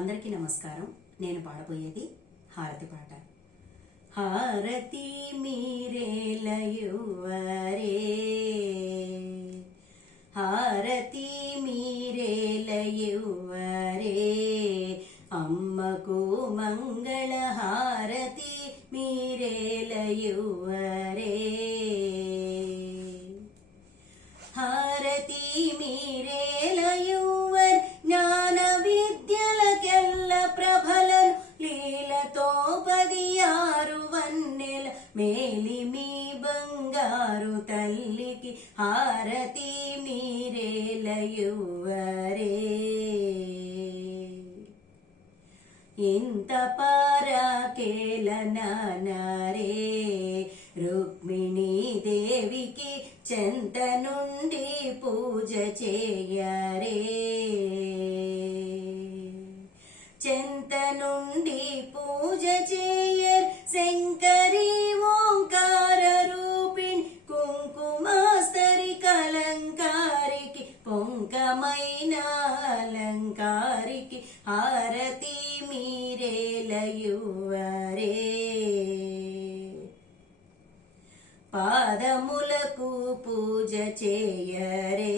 అందరికి నమస్కారం. నేను పాడబోయేది హారతి పాట. హారతి మీరేలయువరే హారతి మీరేలయువరే అమ్మకు మంగళ హారతి మీరేలయువరే హారతి మీరేలయువర్ వన్నెల మేలి మీ బంగారు తల్లికి హారతి మీరేలయువరే. ఇంత పారాకేలనారే రుక్మిణీ దేవికి చెంత నుండి పూజ చేయరే. చెంత నుండి పూజ చేయర్ పొంకమైన అలంకారికి హారతి మీరేలయువరే పాదములకు పూజ చేయరే.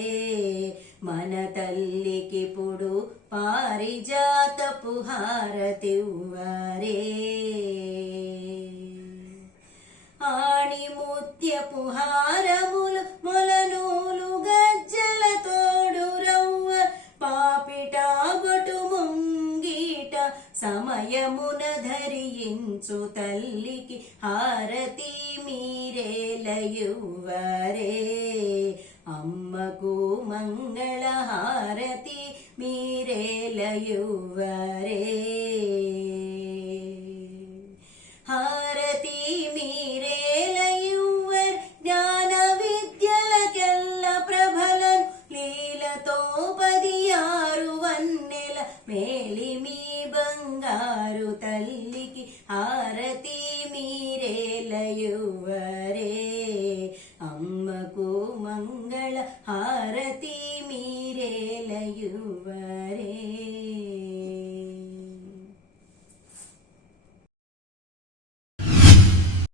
మన తల్లికి పుడు పారిజాతపు హారతివ్వరే. ఆణి ముత్యపు సమయమున ధరించు తల్లికి హారతి మీరేలయువరే అమ్మకు మంగళ హారతి మీరేలయువరే తల్లికి హారతి మీరేలయువరే అమ్మకు మంగళ హారతి మీరేలయువరే